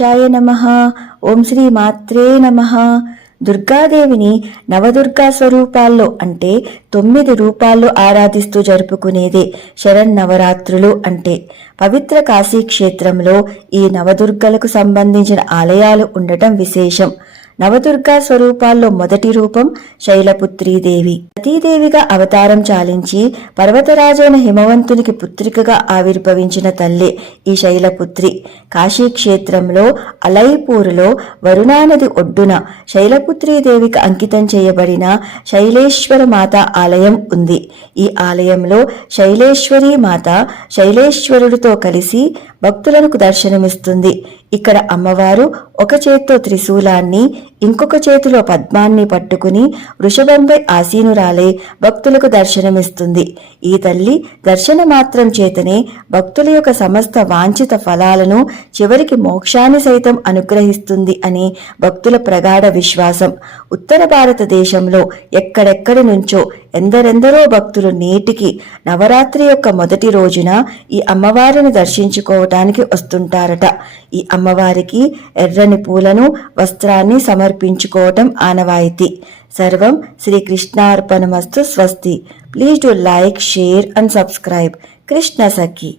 గణేశాయ నమః. ఓం శ్రీ మాత్రే నమః. దుర్గాదేవిని నవదుర్గా స్వరూపాల్లో అంటే 9 రూపాల్లో ఆరాధిస్తూ జరుపుకునేదే శరన్నవరాత్రులు అంటే. పవిత్ర కాశీ క్షేత్రంలో ఈ నవదుర్గలకు సంబంధించిన ఆలయాలు ఉండటం విశేషం. నవదుర్గా స్వరూపాల్లో మొదటి రూపం శైలపుత్రీదేవి. సతీదేవిగా అవతారం చాలించి పర్వతరాజైన హిమవంతునికి పుత్రికగా ఆవిర్భవించిన తల్లే ఈ శైలపుత్రి. కాశీక్షేత్రంలో అలైపూరులో వరుణానది ఒడ్డున శైలపుత్రీదేవికి అంకితం చేయబడిన శైలేశ్వర మాత ఆలయం ఉంది. ఈ ఆలయంలో శైలేశ్వరీ మాత శైలేశ్వరుడితో కలిసి భక్తులకు దర్శనమిస్తుంది. ఇక్కడ అమ్మవారు ఒక చేత్తో త్రిశూలాన్ని, ఇంకొక చేతిలో పద్మాన్ని పట్టుకుని వృషభంపై ఆసీనురాలై భక్తులకు దర్శనమిస్తుంది. ఈ తల్లి దర్శన మాత్రం చేతనే భక్తుల యొక్క సమస్త వాంఛిత ఫలాలను, చివరికి మోక్షాన్ని సైతం అనుగ్రహిస్తుంది అని భక్తుల ప్రగాఢ విశ్వాసం. ఉత్తర భారతదేశంలో ఎక్కడెక్కడి నుంచో ఎందరెందరో భక్తులు నేటికి నవరాత్రి యొక్క మొదటి రోజున ఈ అమ్మవారిని దర్శించుకోవటానికి వస్తుంటారట. ఈ అమ్మవారికి ఎర్రని పూలను, వస్త్రాన్ని సమర్పించుకోవటం ఆనవాయితీ. సర్వం శ్రీకృష్ణార్పణమస్తు. స్వస్తి. Please do like, share and subscribe. Krishna Sakhi.